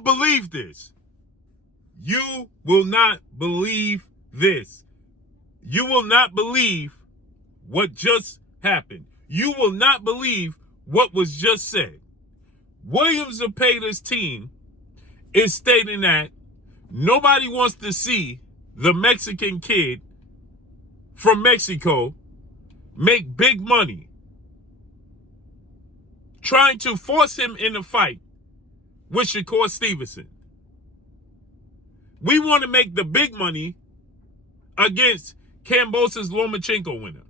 won't believe this. You will not believe this. You will not believe what just happened. You will not believe what was just said. William Zepeda's team is stating that nobody wants to see the Mexican kid from Mexico make big money, trying to force him in a fight with Shakur Stevenson. We want to make the big money against Kambosos Lomachenko winner.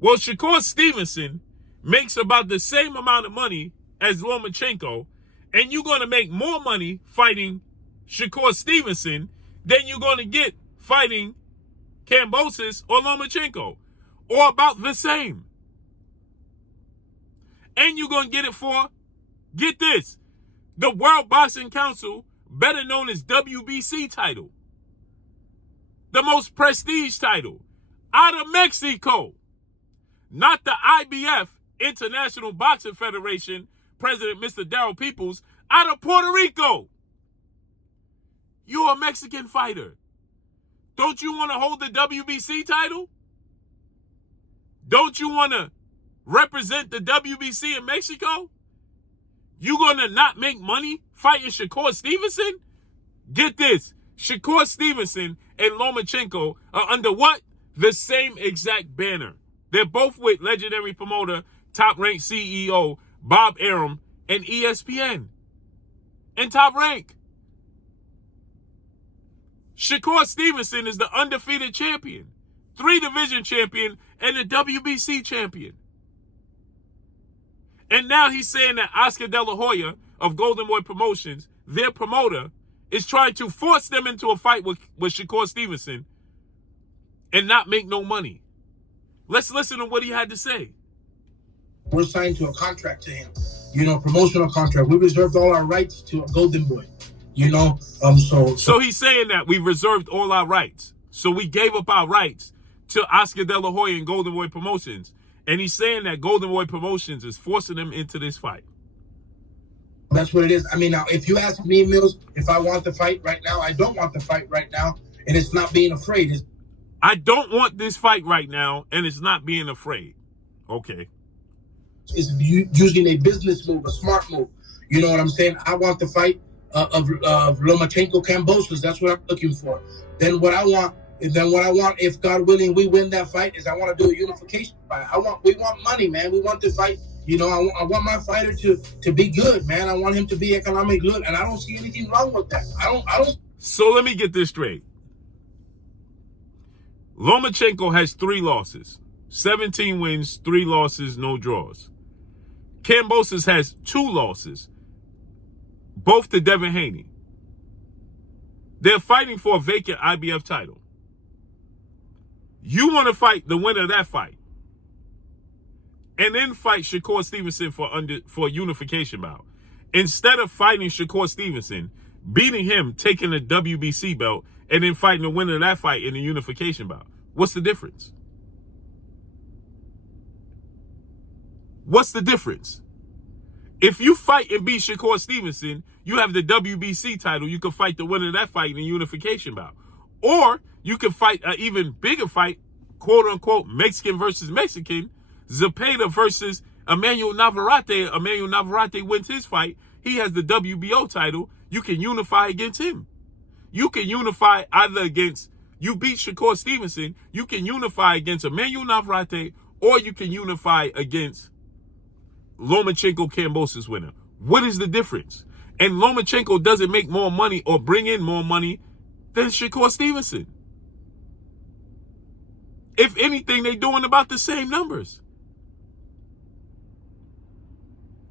Well, Shakur Stevenson makes about the same amount of money as Lomachenko, and you're going to make more money fighting Shakur Stevenson than you're going to get fighting Kambosos or Lomachenko, or about the same. And you're going to get it for, get this, the World Boxing Council, better known as WBC title. The most prestige title out of Mexico. Not the IBF, International Boxing Federation, President Mr. Darryl Peoples, out of Puerto Rico. You're a Mexican fighter. Don't you want to hold the WBC title? Don't you want to represent the WBC in Mexico? You going to not make money fighting Shakur Stevenson? Get this. Shakur Stevenson and Lomachenko are under what? The same exact banner. They're both with legendary promoter, top-ranked CEO, Bob Arum, and ESPN. And Top Rank. Shakur Stevenson is the undefeated champion, 3-division champion, and a WBC champion. And now he's saying that Oscar De La Hoya of Golden Boy Promotions, their promoter, is trying to force them into a fight with Shakur Stevenson and not make no money. Let's listen to what he had to say. We're signed to a contract to him, promotional contract. We reserved all our rights to a Golden Boy, So he's saying that we reserved all our rights. So we gave up our rights to Oscar De La Hoya and Golden Boy Promotions. And he's saying that Golden Boy Promotions is forcing them into this fight. That's what it is. I mean, now, if you ask me, Mills, if I want the fight right now, I don't want the fight right now. And it's not being afraid. I don't want this fight right now, and it's not being afraid. Okay. It's using a business move, a smart move. You know what I'm saying? I want the fight of Lomachenko Kambosos. That's what I'm looking for. Then what I want, if God willing, we win that fight, is I want to do a unification fight. We want money, man. We want the fight. I want my fighter to be good, man. I want him to be economically good, and I don't see anything wrong with that. I don't. So let me get this straight. Lomachenko has 3 losses, 17 wins, 3 losses, no draws. Kambosos has 2 losses, both to Devin Haney. They're fighting for a vacant IBF title. You want to fight the winner of that fight, and then fight Shakur Stevenson for a unification bout. Instead of fighting Shakur Stevenson, beating him, taking the WBC belt, and then fighting the winner of that fight in the unification bout. What's the difference? What's the difference? If you fight and beat Shakur Stevenson, you have the WBC title. You can fight the winner of that fight in the unification bout. Or you can fight an even bigger fight, quote-unquote, Mexican versus Mexican, Zepeda versus Emmanuel Navarrete. Emmanuel Navarrete wins his fight. He has the WBO title. You can unify against him. You can unify either against, you beat Shakur Stevenson, you can unify against Emmanuel Navarrete, or you can unify against Lomachenko Kambosos winner. What is the difference? And Lomachenko doesn't make more money or bring in more money than Shakur Stevenson. If anything, they're doing about the same numbers.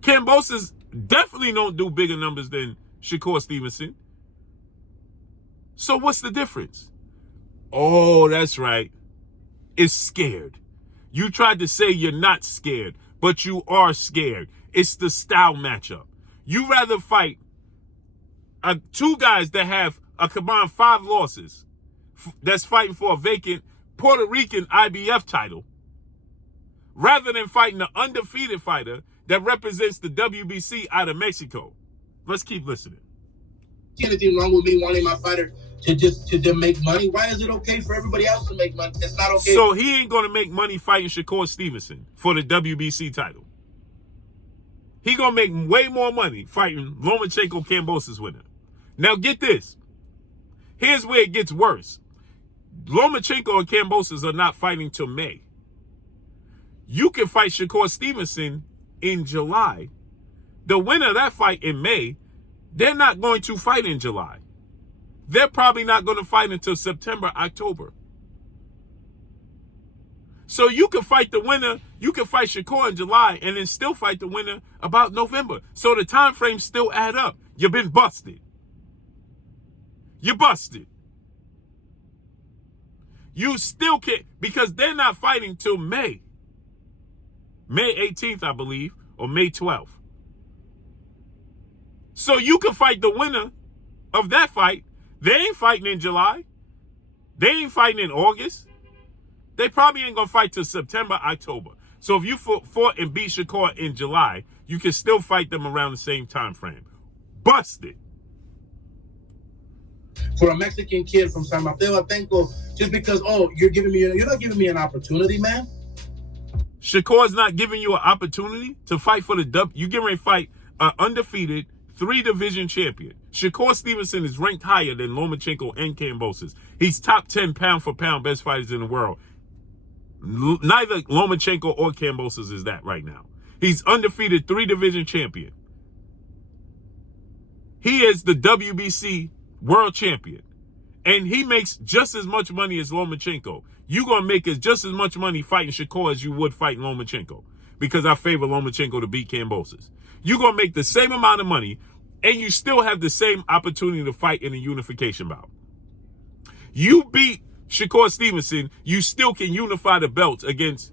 Kambosos definitely don't do bigger numbers than Shakur Stevenson. So what's the difference? Oh, that's right. It's scared. You tried to say you're not scared, but you are scared. It's the style matchup. You rather fight 2 guys that have a combined 5 losses that's fighting for a vacant Puerto Rican IBF title, rather than fighting an undefeated fighter that represents the WBC out of Mexico. Let's keep listening. Anything wrong with me wanting my fighter to make money? Why is it okay for everybody else to make money? It's not okay. So he ain't gonna make money fighting Shakur Stevenson for the WBC title. He gonna make way more money fighting Lomachenko Kambosos winner. Now get this. Here's where it gets worse. Lomachenko and Kambosos are not fighting till May. You can fight Shakur Stevenson in July. The winner of that fight in May, they're not going to fight in July. They're probably not going to fight until September, October. So you can fight the winner, you can fight Shakur in July and then still fight the winner about November. So the time frames still add up. You've been busted. You're busted. You still can't, because they're not fighting till May. May 18th, I believe, or May 12th. So you can fight the winner of that fight. They ain't fighting in July. They ain't fighting in August. They probably ain't going to fight till September, October. So if you fought and beat Shakur in July, you can still fight them around the same time frame. Busted. For a Mexican kid from San Mateo Atenco, just because, you're not giving me an opportunity, man. Shakur's not giving you an opportunity to fight for the W. You get ready to fight an undefeated 3-division champion. Shakur Stevenson is ranked higher than Lomachenko and Kambosos. He's top 10 pound for pound best fighters in the world. Neither Lomachenko or Kambosos is that right now. He's undefeated 3-division champion. He is the WBC world champion. And he makes just as much money as Lomachenko. You're going to make just as much money fighting Shakur as you would fighting Lomachenko. Because I favor Lomachenko to beat Kambosos. You're going to make the same amount of money, and you still have the same opportunity to fight in a unification bout. You beat Shakur Stevenson, you still can unify the belts against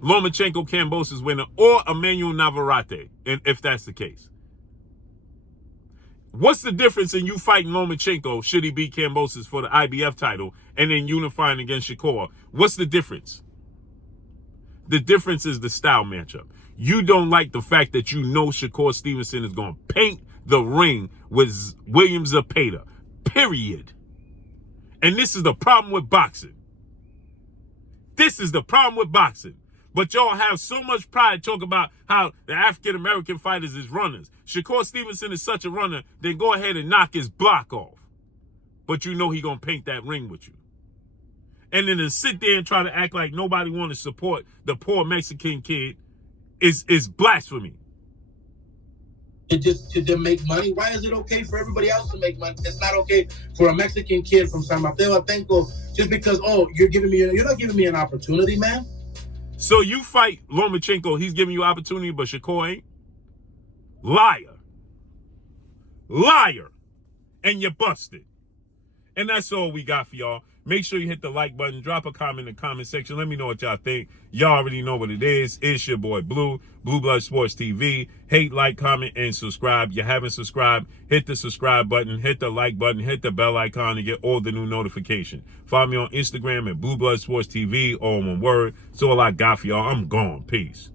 Lomachenko Kambosos winner or Emmanuel Navarrete, and if that's the case. What's the difference in you fighting Lomachenko, should he beat Kambosos for the IBF title, and then unifying against Shakur? What's the difference? The difference is the style matchup. You don't like the fact that you know Shakur Stevenson is going to paint the ring with William Zepeda. Period. And this is the problem with boxing. This is the problem with boxing. But y'all have so much pride talking about how the African-American fighters is runners. Shakur Stevenson is such a runner, then go ahead and knock his block off. But you know he going to paint that ring with you. And then to sit there and try to act like nobody want to support the poor Mexican kid is blasphemy. To make money? Why is it okay for everybody else to make money? It's not okay for a Mexican kid from San Mateo Atenco, just because, you're not giving me an opportunity, man. So you fight Lomachenko, he's giving you opportunity, but Shakur ain't? Liar. Liar. And you're busted. And that's all we got for y'all. Make sure you hit the like button. Drop a comment in the comment section. Let me know what y'all think. Y'all already know what it is. It's your boy Blue, Blue Blood Sports TV. Hate, like, comment, and subscribe. You haven't subscribed, hit the subscribe button, hit the like button, hit the bell icon to get all the new notifications. Follow me on Instagram at Blue Blood Sports TV, all one word. That's all I got for y'all. I'm gone. Peace.